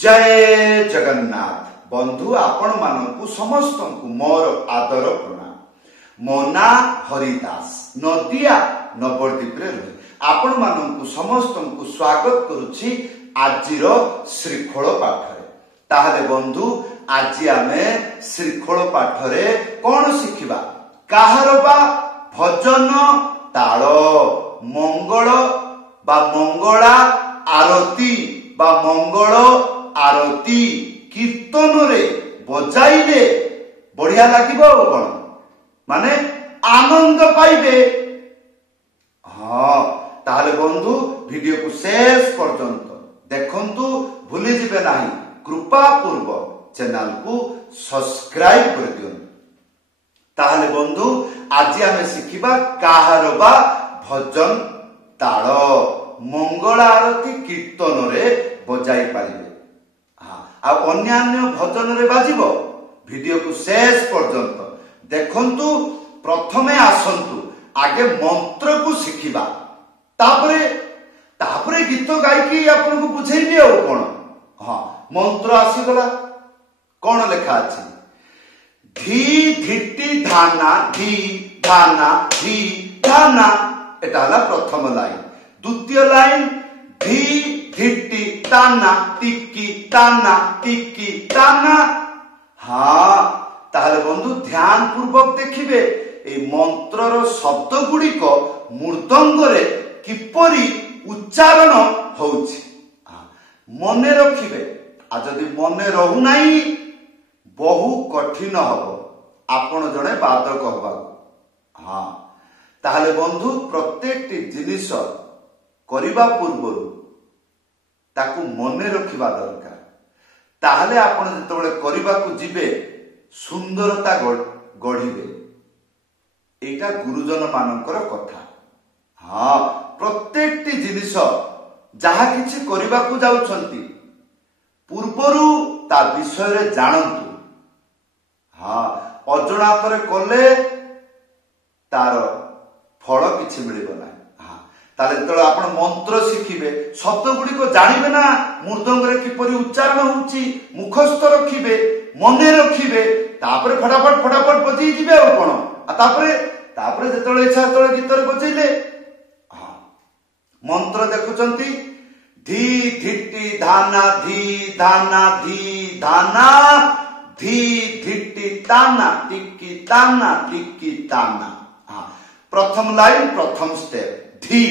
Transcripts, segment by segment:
जय जगन्नाथ बंधु आपण मानू समस्त मोर आदर प्रणाम। मो ना हरिदास नदिया नवद्वीप रही आपण मानू समस्त स्वागत करुछि आजिर श्रीखोल पाठरे। ताहले बंधु आज आमे श्रीखोल पाठरे कौन शिखिबा काहार बा भजन ताल मंगल बा मंगला आरती बा मंगल आरती कीर्तन रे बजाइले बढ़िया लागिबो कोन माने आनंद पाइबे। हाँ ताहले बंधु वीडियो को शेष पर्यंत देखंतु भूली जिबे नाही। कृपा पूर्वक चैनल को सब्सक्राइब कर दियो। ताहले बंधु आज आमे शिखिबा काहार बा भजन ताल मंगल आरती कीर्तन रे बजाई पारिबे। हाँ अन्यान्य भजन रे बाजिबो। वीडियो को शेष पर्यंत देखंतु। प्रथमे आसंतु आगे मंत्र को शिखिबा तापरे गीत गायकी आपन को बुझेइबी आ कोन। हाँ मंत्र आसीगला कोन लेखा अछि धी धिट्टी धाना धी धाना धी धाना एटा हला प्रथम लाइन। द्वितीय लाइन धी धिट्टी ताना टिक्की ताना टिक्की ताना। हाँ ताहले बंधु ध्यान पूर्वक देखिबे ए मंत्रर शब्द गुड़िक मृदंग रे किपरि उच्चारण होउछि मने रखिबे। आ जदि मने रहु नाही बहु कठिन हबो आपण जणे बादक हबा। हाँ ताहले बंधु प्रत्येक जिनिस करिबा पूर्वरु ताकू मने रखिबा दरकार। ताहले आपण जेतबेले करिबा को जिबे सुंदरता गढ़िबे। एटा गुरुजन मानकर कथा। हाँ प्रत्येक जिनिस जहा किछि करिबा को जाउछंती पूर्वरु ता विषय रे जानंतु। हाँ अजणातरे कले तार फल किछि मिलिबो ना। ताले जेतबेले आपण मंत्र शिखिबे शब्द गुड़िक जानिबे ना मृदंग रे किपरि उच्चारण होउछि मुखस्थ रखिबे मने रखिबे तापरे फटाफट बजै जिबे आ कोन। तापरे जेतबेले इच्छा तळे गीत रे बजैले। हां मंत्र देखुचंती धी धिट्टी धाना धी धाना धी धाना धी धिट्टी ताना टिक्की ताना टिक्की ताना। हां प्रथम लाइन प्रथम स्टेप धी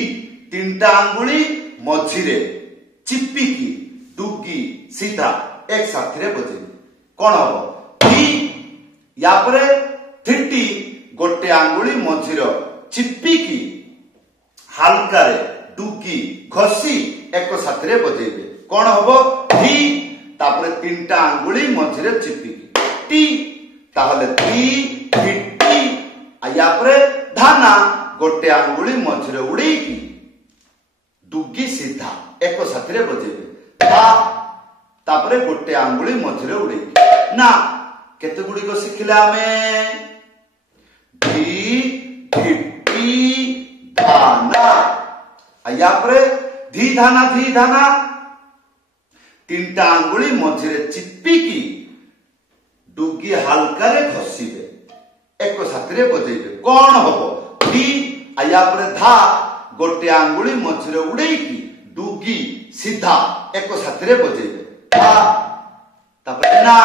तीनटा आंगुली मझिरे चिपिकी डुगी सीधा एक साथी रे बजे कोन हबो धी। या परे धिट्टी गोटे आंगुली मझिर चिपिकी हल्का रे डुगी घसी एक साथी रे बजेबे कोन हबो धी। तापरे तीनटा आंगुली मझिरे चिपिकी टी ताहले धी धिट्टी। या परे धाना गोटे आंगुली मझिरे उड़ेकी डुगी सीधा एक साथी रे बजेबे धा। तापरे गोटे आंगुली मझिरे उड़ेकी ना केते गुडी को शिखिले आमे धी धिट्टी धाना। या परे धी धाना तीनटा आंगुली मझिरे चिपिकी डुगी हल्का रे घसीबे एक साथी रे बजेबे कोन हबो धी। या परे धा गोटे आंगुली मझिरे उड़ेकी डुगी सीधा एक साथी रे बजेबे धा। तापरे ना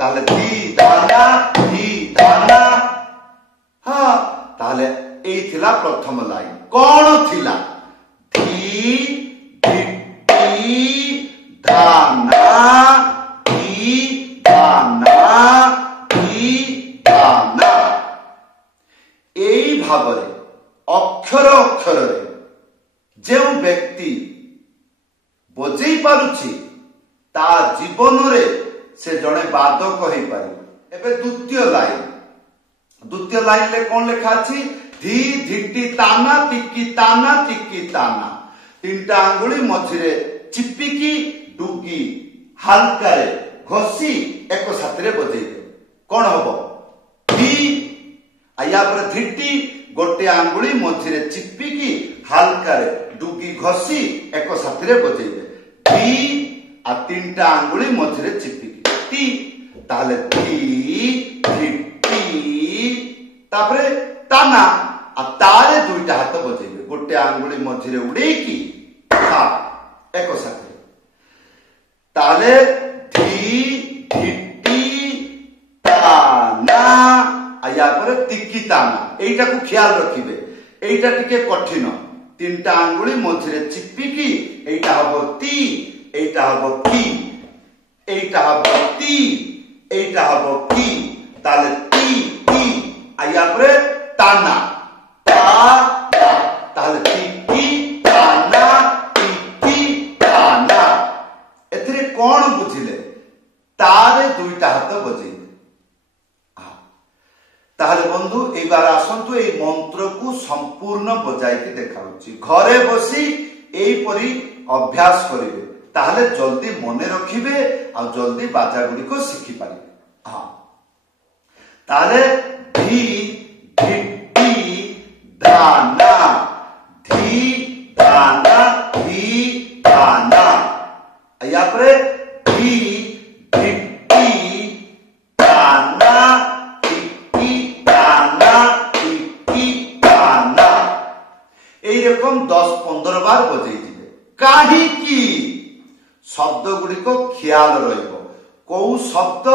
ताहले धी धाना। हाँ ताहले एई थिला प्रथम लाइन कोन थिला धी धिट्टी धाना धी धाना धी धाना। एई भाबरे अक्षर अक्षर रे जे व्यक्ति बजै पारुछि ता जीवन रे से जड़े बादक हो पारे। एबे द्वितीय लाइन ले कौन लेखा अछि धी धिट्टी ताना टिक्की ताना। तीनटा आंगुली मझिरे चिपिकी डुगी हल्का रे घसी एक साथी रे बजेबे कोन हबो धी। या पर धिट्टी गोटे आंगुली मझिरे चिपिकी हल्का रे डुगी घसी एक साथी रे बजेबे धी। आ तीनटा आंगुली मझिरे चिपिकी ती ताहले धी धिटी तापरे ताना आ तारे दुईटा हाथ बजेबे गोटे आंगुली मझिरे उड़ेकी ता एक साथे ताहले धी धिटी ताना या पर तिकी ताना एटा को ख्याल रखिबे एटा टिके कठिन तीनटा आंगुली मझिरे चिपिकी एटा हबो ती एटा हबो की एटा हबो ती एटा हबो की ताले ती ती आया पर ताना ता ताले ती की ताना ती की ताना एथरे कोन बुझिले तारे दुईटा हाथ बजे ताहले बंधु एक बार आसंतु ए मंत्र को संपूर्ण बजाई के देखाउची घरे बसी एई परी अभ्यास करिवे ताहले जल्दी मने रखिबे आ जल्दी बाजा गुडी को सिखि पारिबे हां ताहले धी धिटी दाना धी दाना धी दाना या पर धी धिटी दाना एरकम 10-15 बार बजे कहीं शब्द गुड़ी को ख्याल रहिबो कौ शब्द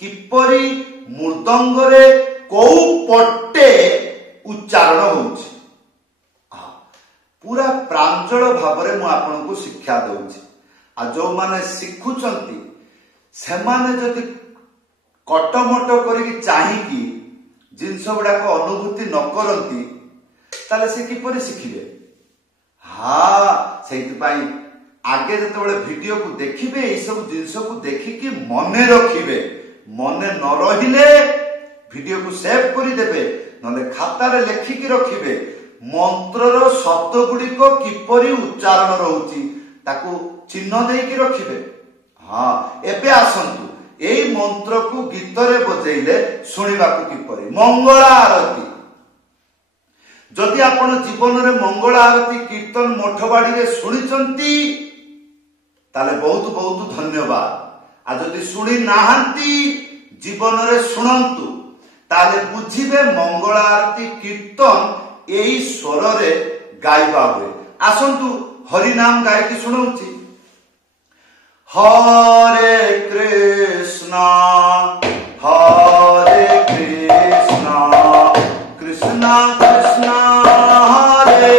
किपरि मृदंगरे कौ पट्टे उच्चारण होउछि पूरा प्रांजल भावरे मु आपन को शिक्षा दउछि आ जो माने सिखुचंती से माने जदि कटमट करी चाहिकी जिनस गुड़ा को अनुभूति न करती ताले से किपरि शिखिबे हाँ से आगे जो वीडियो को देखिबे ए सब जिनस को देखिकी मने रखिबे मने न रहिले वीडियो को सेव करी देबे नले खाता रे लेखिकी रखिबे मंत्रर शब्द गुडी को किपरि उच्चारण रहउची ताकू चिन्ह देकी रखिबे हाँ एबे आसंतु एई मंत्र को गीत रे बजेइले सुनिबा को किपरि मंगला आरती जदि आपण जीवन रे मंगला आरती कीर्तन मठवाड़ी रे सुनिचंती ताले बहुत बहुत धन्यवाद आ जदि सुनी नाहंती जीवन रे सुनंतु ताले बुझिबे मंगला आरती कीर्तन एई स्वर रे गाइबा हुए आसंतु हरि नाम गायकी सुनौची हरे कृष्णा कृष्णा कृष्णा हरे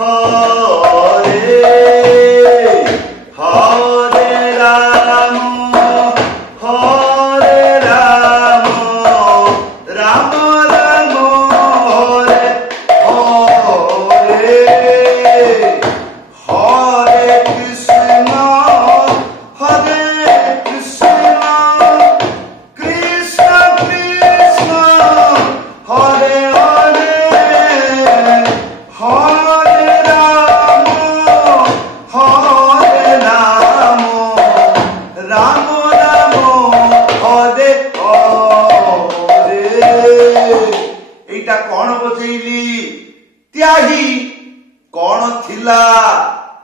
हरे हरे राम राम राम हरे हरे हरे कृष्णा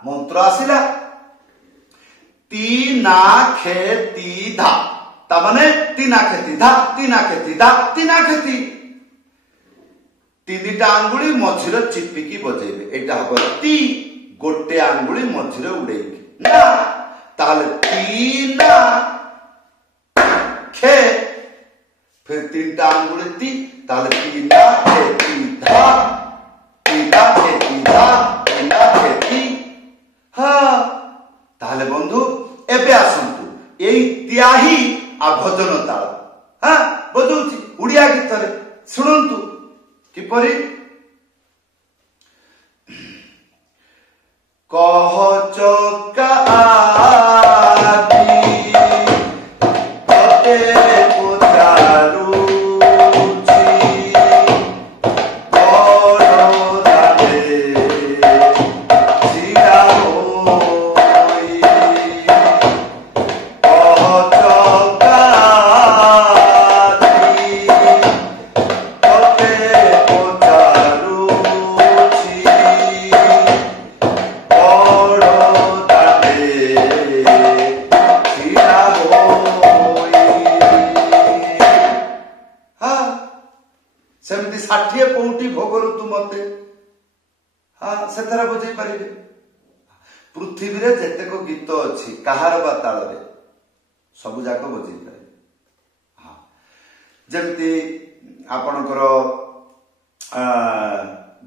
मंत्र आसिला तीना खेती धा तमाने तीना खेती धा तीना खेती धा तीना खेती तीनिटा आंगुली मझिरे चिपिकी बजेबे एटा हबो ती गोटे आंगुली मझिरे उड़ेकी ना ताले तीना खे फिर तीनटा आंगुली ती ताले तीना खेती धा तीना खेती धा तीना खेती हाँ ताहले बंधु एबे आसंतु एई त्याही आ भजन ताल हाँ बजौछि उड़िया गीत रे सुनंतु किपरि कह चका आती कते पुचारू ଷାଠିଏ ପଉଟି ଭୋଗରୁ ତୁ ମତେ ସେଥିରେ ବଜେଇ ପାରିବେ। ପୃଥିବୀରେ ଯେତେକ ଗୀତ ଅଛି କାହାର ବା ତାଳରେ ସବୁ ଯାକ ବଜେଇ ପାରିବେ। ଯେମିତି ଆପଣଙ୍କର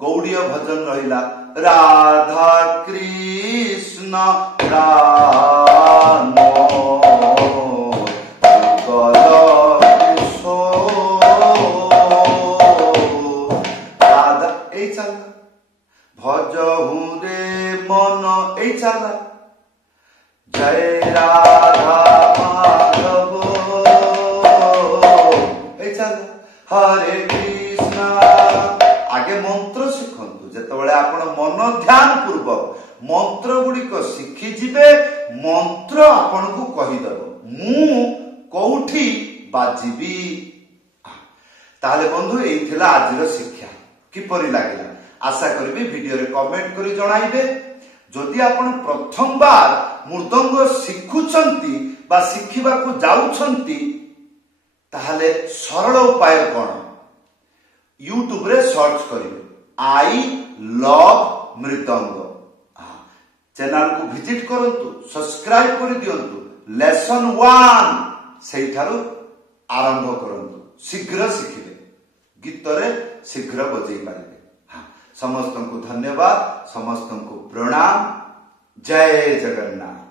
ଗୌଡୀୟ ଭଜନ ରହିଲା, ରାଧା କୃଷ୍ଣ ରାମ রাধা, এই চালা ভজ হুরে মন, এই চালা জয় রাধা মাধব, এই চালা হরে কৃষ্ণ। আগে মন্ত্র শিখন্তু। যেতବେଳେ ଆପଣ ମନ ଧ୍ୟାନ ପୂର୍ବକ ମନ୍ତ୍ର ଗୁଡ଼ିକ ଶିଖିଯିବେ, ମନ୍ତ୍ର ଆପଣଙ୍କୁ କହିଦେବ ମୁଁ କୋଉଠି ବାଜିବି। ତାହେଲେ ବନ୍ଧୁ ଏଇ ଥିଲା ଆଜିର ଶିକ୍ଷା। କିପରି ଲାଗିଲା ଆଶା କରିବି ଭିଡିଓରେ କମେଣ୍ଟ କରି ଜଣାଇବେ। ଯଦି ଆପଣ ପ୍ରଥମବାର ମୃଦଙ୍ଗ ଶିଖୁଛନ୍ତି ବା ଶିଖିବାକୁ ଯାଉଛନ୍ତି, ତାହେଲେ ସରଳ ଉପାୟ କଣ, ୟୁଟ୍ୟୁବରେ ସର୍ଚ୍ଚ କରିବେ ଆଇ ଲଭ୍ ମୃଦଙ୍ଗ, ଚ୍ୟାନେଲକୁ ଭିଜିଟ କରନ୍ତୁ, ସବସ୍କ୍ରାଇବ କରିଦିଅନ୍ତୁ। ଲେସନ 1 ସେଇଠାରୁ ଆରମ୍ଭ କରନ୍ତୁ। ଶୀଘ୍ର ଶିଖିବେ, ଗୀତରେ ଶୀଘ୍ର ବଜେଇ ପାରିବେ। ସମସ୍ତଙ୍କୁ ଧନ୍ୟବାଦ, ସମସ୍ତଙ୍କୁ ପ୍ରଣାମ। ଜୟ ଜଗନ୍ନାଥ।